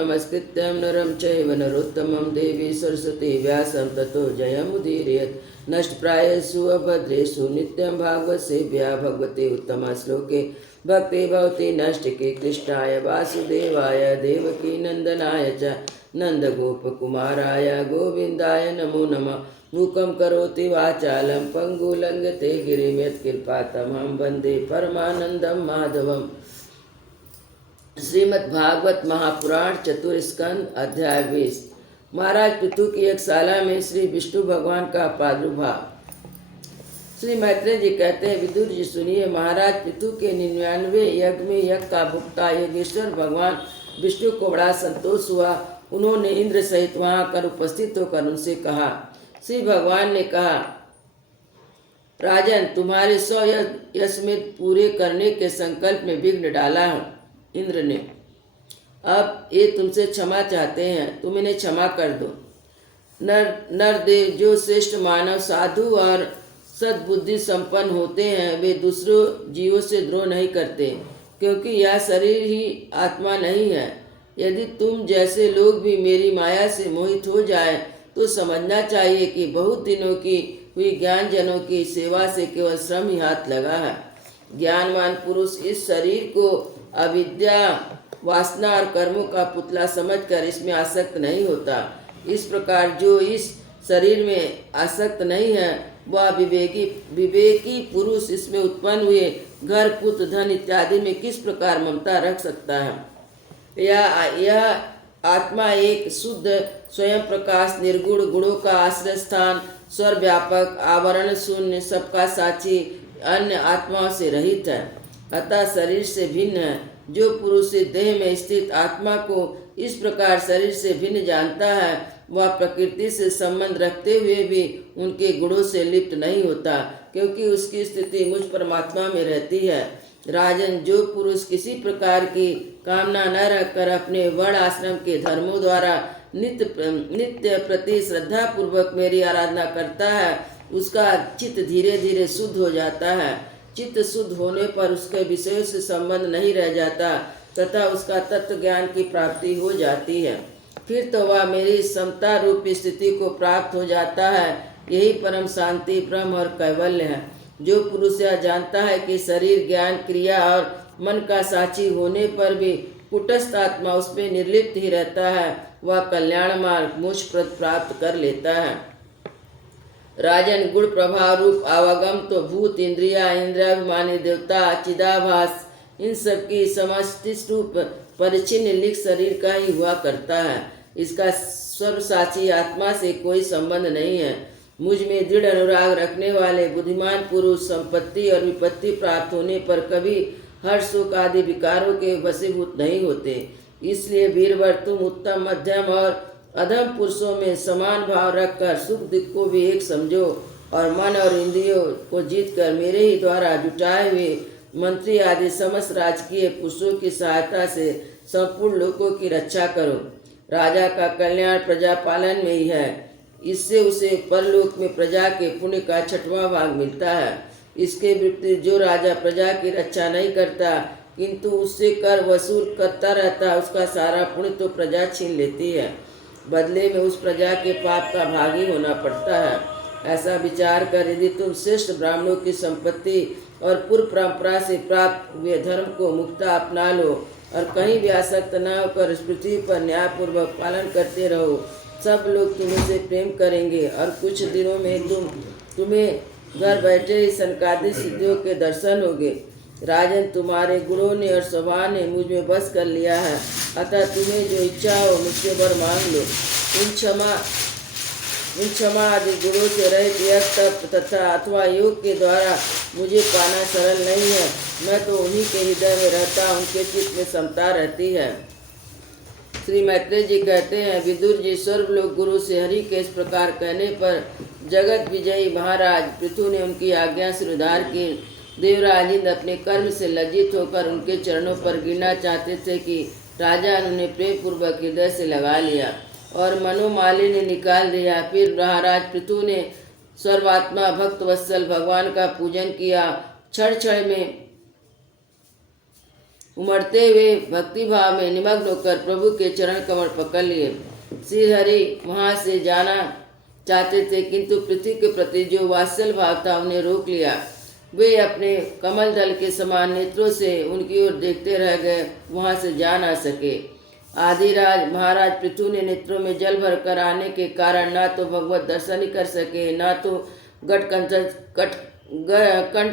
नमस्कृत्यं नरं चैव नरोत्तमं देवी सरस्वती व्यासं ततो जयमुदीरयेत्। नष्टप्रायेषु अभद्रेषु नित्यं भागवत सेव्या भगवते उत्तम श्लोके भक्ति भवति नष्टके कृष्णाय वासुदेवाय देवकी नंदनाय च नंदगोपकुमाराय गोविंदाय नमो नमः। मूकं करोति वाचालं पंगुलंघते गिरिं यत्कृपातमहं वन्दे परमानंदं माधवम्। श्रीमद्भागवत महापुराण चतुर्स्कंद अध्याय 20। महाराज पृथु की एक शाला में श्री विष्णु भगवान का प्रादुर्भाव। श्री मैत्रेय जी कहते हैं, विदुर जी सुनिए, महाराज पृथु के 99 यज्ञ में यज्ञ का भुक्ता योगेश्वर भगवान विष्णु को बड़ा संतोष हुआ। उन्होंने इंद्र सहित वहां कर उपस्थित होकर उनसे कहा। श्री भगवान ने कहा, राजन, तुम्हारे 100 यशमेध पूरे करने के संकल्प में विघ्न डाला है। इंद्र ने, अब ये तुमसे क्षमा चाहते हैं, तुम इन्हें क्षमा कर दो। नरदेव जो श्रेष्ठ मानव साधु और सद्बुद्धि संपन्न होते हैं, वे दूसरों जीवों से द्रोह नहीं करते, क्योंकि यह शरीर ही आत्मा नहीं है। यदि तुम जैसे लोग भी मेरी माया से मोहित हो जाए तो समझना चाहिए कि बहुत दिनों की हुई ज्ञानजनों की सेवा से केवल श्रम ही हाथ लगा है। ज्ञानवान पुरुष इस शरीर को अविद्या, वासना और कर्मों का पुतला समझकर इसमें आसक्त नहीं होता। इस प्रकार जो इस शरीर में आसक्त नहीं है, वह विवेकी पुरुष इसमें उत्पन्न हुए घर, पुत्र, धन इत्यादि में किस प्रकार ममता रख सकता है। यह आत्मा एक शुद्ध स्वयं प्रकाश, निर्गुण, गुणों का आश्रय स्थान, सर्वव्यापक, आवरण शून्य, सबका साक्षी, अन्य आत्माओं से रहित है, अतः शरीर से भिन्न है। जो पुरुष देह में स्थित आत्मा को इस प्रकार शरीर से भिन्न जानता है, वह प्रकृति से संबंध रखते हुए भी उनके गुणों से लिप्त नहीं होता, क्योंकि उसकी स्थिति मुझ परमात्मा में रहती है। राजन, जो पुरुष किसी प्रकार की कामना न रखकर अपने वर्ण आश्रम के धर्मों द्वारा नित्य प्रति श्रद्धा पूर्वक मेरी आराधना करता है, उसका चित्त धीरे धीरे शुद्ध हो जाता है। चित्त शुद्ध होने पर उसके विषयों से संबंध नहीं रह जाता तथा उसका तत्व ज्ञान की प्राप्ति हो जाती है। फिर तो वह मेरी समता रूप स्थिति को प्राप्त हो जाता है। यही परम शांति, ब्रह्म और कैवल्य है। जो पुरुष यह जानता है कि शरीर, ज्ञान, क्रिया और मन का साक्षी होने पर भी कुटस्थ आत्मा उसमें निर्लिप्त ही रहता है, वह कल्याण मार्ग मोक्ष प्राप्त कर लेता है। राजन, गुण प्रभाव रूप आवागम तो भूत, इंद्रिया, इंद्रियाभिमानी, देवता, चिदाभास, इन सब की समष्टि रूप परिचिन्न लिख शरीर का ही हुआ करता है। इसका सर्वसाक्षी आत्मा से कोई संबंध नहीं है। मुझ में दृढ़ अनुराग रखने वाले बुद्धिमान पुरुष संपत्ति और विपत्ति प्राप्त होने पर कभी हर्ष, शोक आदि विकारों के वशीभूत नहीं होते। इसलिए वीरवर, तुम उत्तम, मध्यम और अधम पुरुषों में समान भाव रखकर सुख दुख को भी एक समझो और मन और इंद्रियों को जीतकर मेरे ही द्वारा जुटाए हुए मंत्री आदि समस्त राजकीय पुरुषों की सहायता से संपूर्ण लोगों की रक्षा करो। राजा का कल्याण प्रजा पालन में ही है। इससे उसे परलोक में प्रजा के पुण्य का 6वां भाग मिलता है। इसके विपरीत जो राजा प्रजा की रक्षा नहीं करता किंतु उससे कर वसूल करता रहता, उसका सारा पुण्य तो प्रजा छीन लेती है। बदले में उस प्रजा के पाप का भागी होना पड़ता है। ऐसा विचार कर यदि तुम श्रेष्ठ ब्राह्मणों की संपत्ति और पूर्व परंपरा से प्राप्त हुए धर्म को मुक्ता अपना लो और कहीं भी आसक्त न होकर इस पृथ्वी पर न्यायपूर्वक पालन करते रहो, सब लोग तुमसे प्रेम करेंगे और कुछ दिनों में तुम्हें घर बैठे ही सनकादिक सिद्धियों के दर्शन होंगे। राजन, तुम्हारे गुणों ने और स्वभाव ने मुझ में बस कर लिया है, अतः तुम्हें जो इच्छा हो मुझसे वर मांग लो। उन क्षमा आदि गुणों से रहित यज्ञ, तप तथा अथवा योग के द्वारा मुझे पाना सरल नहीं है। मैं तो उन्हीं के हृदय में रहता, उनके चित्त में समता रहती है। श्री मैत्रेय जी कहते हैं, विदुर जी, सर्वलोक गुरु से हरि के इस प्रकार कहने पर जगत विजयी महाराज पृथु ने उनकी आज्ञा से उद्धार की। देवराज इंद्र अपने कर्म से लज्जित होकर उनके चरणों पर गिरना चाहते थे कि राजा ने उन्हें प्रेम पूर्वक हृदय से लगा लिया और मनोमालिन्य निकाल दिया। फिर महाराज पृथु ने सर्वात्मा भक्त वत्सल भगवान का पूजन किया। क्षण क्षण में उमड़ते हुए भक्ति भाव में निमग्न होकर प्रभु के चरण कमल पकड़ लिए। श्री हरि वहाँ से जाना चाहते थे, किंतु पृथ्वी के प्रति जो वात्सल भाव था उन्हें रोक लिया। वे अपने कमल दल के समान नेत्रों से उनकी ओर देखते रह गए, वहाँ से जा न सके। आदिराज महाराज पृथु ने नेत्रों में जल भरकर आने के कारण ना तो भगवत दर्शन ही कर सके, ना तो कंठ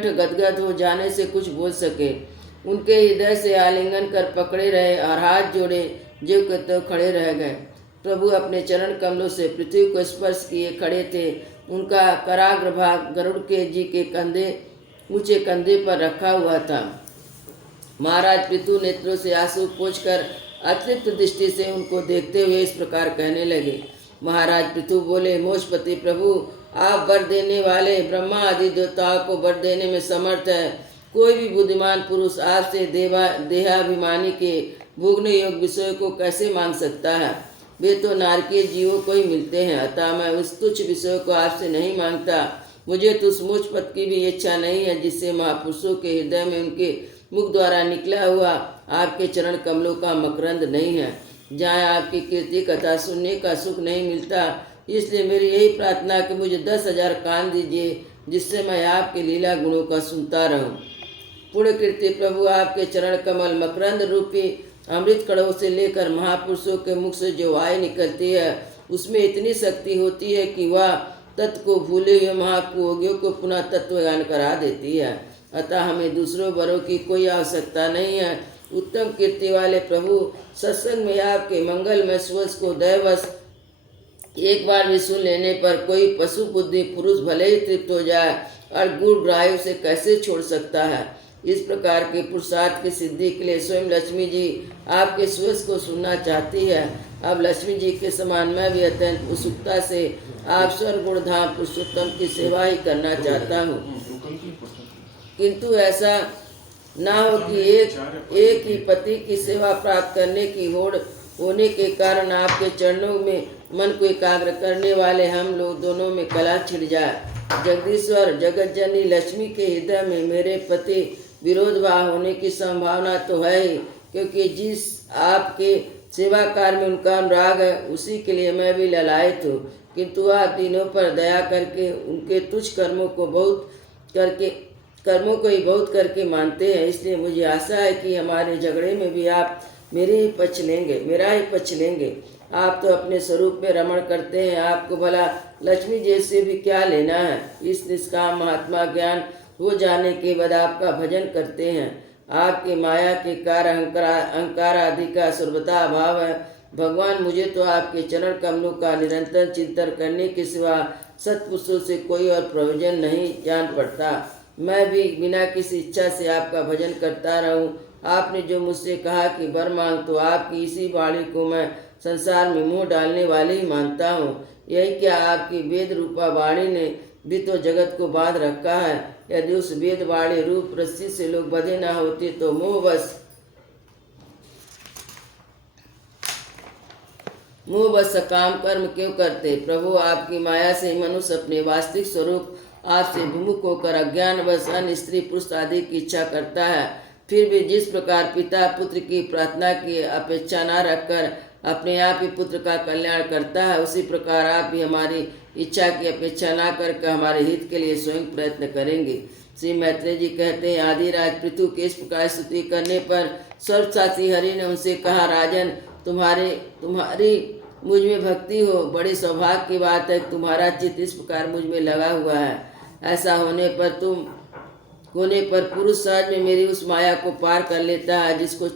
गदगद हो जाने से कुछ बोल सके। उनके हृदय से आलिंगन कर पकड़े रहे और हाथ जोड़े जो के तो खड़े रह गए। प्रभु अपने चरण कमलों से पृथ्वी को स्पर्श किए खड़े थे। उनका कराग्र भाग गरुड़ के जी के कंधे ऊंचे कंधे पर रखा हुआ था। महाराज पृथु नेत्रों से आंसू पोंछकर अतृप्त दृष्टि से उनको देखते हुए इस प्रकार कहने लगे। महाराज पृथु बोले, मोक्षपति प्रभु, आप वर देने वाले, ब्रह्मा आदि देवताओं को वर देने में समर्थ है। कोई भी बुद्धिमान पुरुष आपसे देहाभिमानी के भोगने योग्य विषय को कैसे मांग सकता है? वे तो नारकीय जीवों को ही मिलते हैं, अतः मैं उस तुच्छ विषय को आपसे नहीं मांगता। मुझे तो उस मोक्ष पद की भी इच्छा नहीं है जिससे महापुरुषों के हृदय में उनके मुख द्वारा निकला हुआ आपके चरण कमलों का मकरंद नहीं है, जहाँ आपकी कीर्ति कथा सुनने का सुख नहीं मिलता। इसलिए मेरी यही प्रार्थना कि मुझे 10,000 कान दीजिए, जिससे मैं आपके लीला गुणों का सुनता रहूं। पुण्य कीर्ति प्रभु, आपके चरण कमल मकरंद रूपी अमृत कड़ों से लेकर महापुरुषों के मुख से जो वायु निकलती है, उसमें इतनी शक्ति होती है कि वह तत्व को भूले हुए महायोगियों को पुनः तत्व ज्ञान करा देती है। अतः हमें दूसरों वरों की कोई आवश्यकता नहीं है। उत्तम कीर्ति वाले प्रभु, सत्संग में आपके मंगलमय सुवस को दैवश एक बार भी सुन लेने पर कोई पशु बुद्धि पुरुष भले ही तृप्त हो जाए और गुण ग्राह्य से कैसे छोड़ सकता है। इस प्रकार के पुरुषार्थ की सिद्धि के लिए स्वयं लक्ष्मी जी आपके सुवस को सुनना चाहती है। अब लक्ष्मी जी के समान मैं भी अत्यंत उत्सुकता से आप स्वर्गुण धाम पुरुषोत्तम की सेवा ही करना चाहता हूँ, किंतु ऐसा ना हो कि एक ही पति की सेवा प्राप्त करने की होड़ होने के कारण आपके चरणों में मन को एकाग्र करने वाले हम लोग दोनों में कलह छिड़ जाए। जगदीश्वर जगत जननी लक्ष्मी के हृदय में मेरे पति विरोध भाव होने की संभावना तो है ही, क्योंकि जिस आपके सेवा कार्य में उनका अनुराग है उसी के लिए मैं भी ललायत हूँ। किंतु आप तीनों पर दया करके उनके तुच्छ कर्मों को ही बहुत करके मानते हैं। इसलिए मुझे आशा है कि हमारे झगड़े में भी आप मेरा ही पक्ष लेंगे। आप तो अपने स्वरूप में रमण करते हैं, आपको भला लक्ष्मी जी से भी क्या लेना है। इस निष्काम महात्मा ज्ञान हो जाने के बाद आपका भजन करते हैं। आपके माया के कारण अहंकार आदि का सर्वथा अभाव है। भगवान, मुझे तो आपके चरण कमलों का निरंतर चिंतन करने के सिवा सत्पुरुषों से कोई और प्रयोजन नहीं जान पड़ता। मैं भी बिना किसी इच्छा से आपका भजन करता रहूं। आपने जो मुझसे कहा कि वर मांग, तो आपकी इसी वाणी को मैं संसार में मुंह डालने वाली ही मानता हूँ। यही क्या आपकी वेद रूपा वाणी ने भी तो जगत को बांध रखा है। यदि उस वेद वाणी रूप रस्सी से लोग बंधे न होते तो मुँह बस काम कर्म क्यों करते। प्रभु, आपकी माया से मनुष्य अपने वास्तविक स्वरूप आपसे विमुख होकर अज्ञान बस अन्य स्त्री पुरुष आदि की इच्छा करता है। फिर भी जिस प्रकार पिता पुत्र की प्रार्थना की अपेक्षा न रखकर अपने आप ही पुत्र का कल्याण करता है, उसी प्रकार आप भी हमारी इच्छा की अपेक्षा न करके हमारे हित के लिए स्वयं प्रयत्न करेंगे। श्री मैत्रेय जी कहते हैं, आदिराज पृथु के इस प्रकार स्तुति करने पर सर्वसाची हरि ने उनसे कहा, राजन, तुम्हारी मुझ में भक्ति हो, बड़े सौभाग्य की बात है। तुम्हारा चित्त इस प्रकार मुझ में लगा हुआ है। ऐसा होने पर पुरुष सहज में मेरी उस माया को पार कर लेता है, जिसको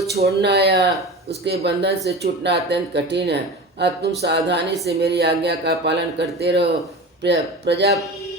छोड़ना या उसके बंधन से छूटना अत्यंत कठिन है। अब तुम सावधानी से मेरी आज्ञा का पालन करते रहो। प्रजा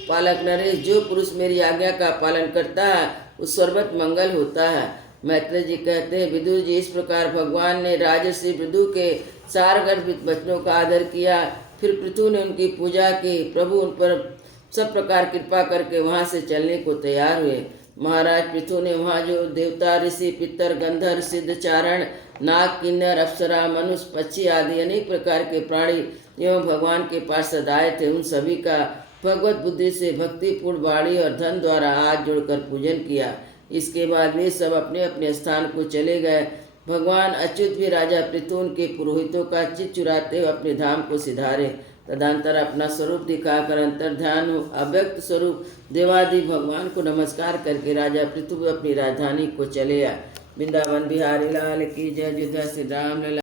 पालक नरेश, जो पुरुष मेरी आज्ञा का पालन करता है उस सर्वत मंगल होता है। मैत्रेय जी कहते हैं, विदुर जी, इस प्रकार भगवान ने राजर्षि विदु के सारगर्भित वचनों का आदर किया। फिर पृथु ने उनकी पूजा की। प्रभु उन पर सब प्रकार कृपा करके वहाँ से चलने को तैयार हुए। महाराज पृथु ने वहाँ जो देवता, ऋषि, पितर, गंधर्व, सिद्ध, चारण, नाग, किन्नर, अप्सरा, मनुष्य, पक्षी आदि अनेक प्रकार के प्राणी एवं भगवान के पार्षद आए थे, उन सभी का भगवत बुद्धि से भक्तिपूर्ण वाणी और धन द्वारा हाथ जोड़कर पूजन किया। इसके बाद वे सब अपने अपने स्थान को चले गए। भगवान अच्युत भी राजा पृथुन के पुरोहितों का चित चुराते हुए अपने धाम को सिधारे। तदंतर अपना स्वरूप दिखाकर अंतर ध्यान अव्यक्त स्वरूप देवादि भगवान को नमस्कार करके राजा पृथु अपनी राजधानी को चले आए। वृंदावन बिहारी लाल की जय। श्री राम लला।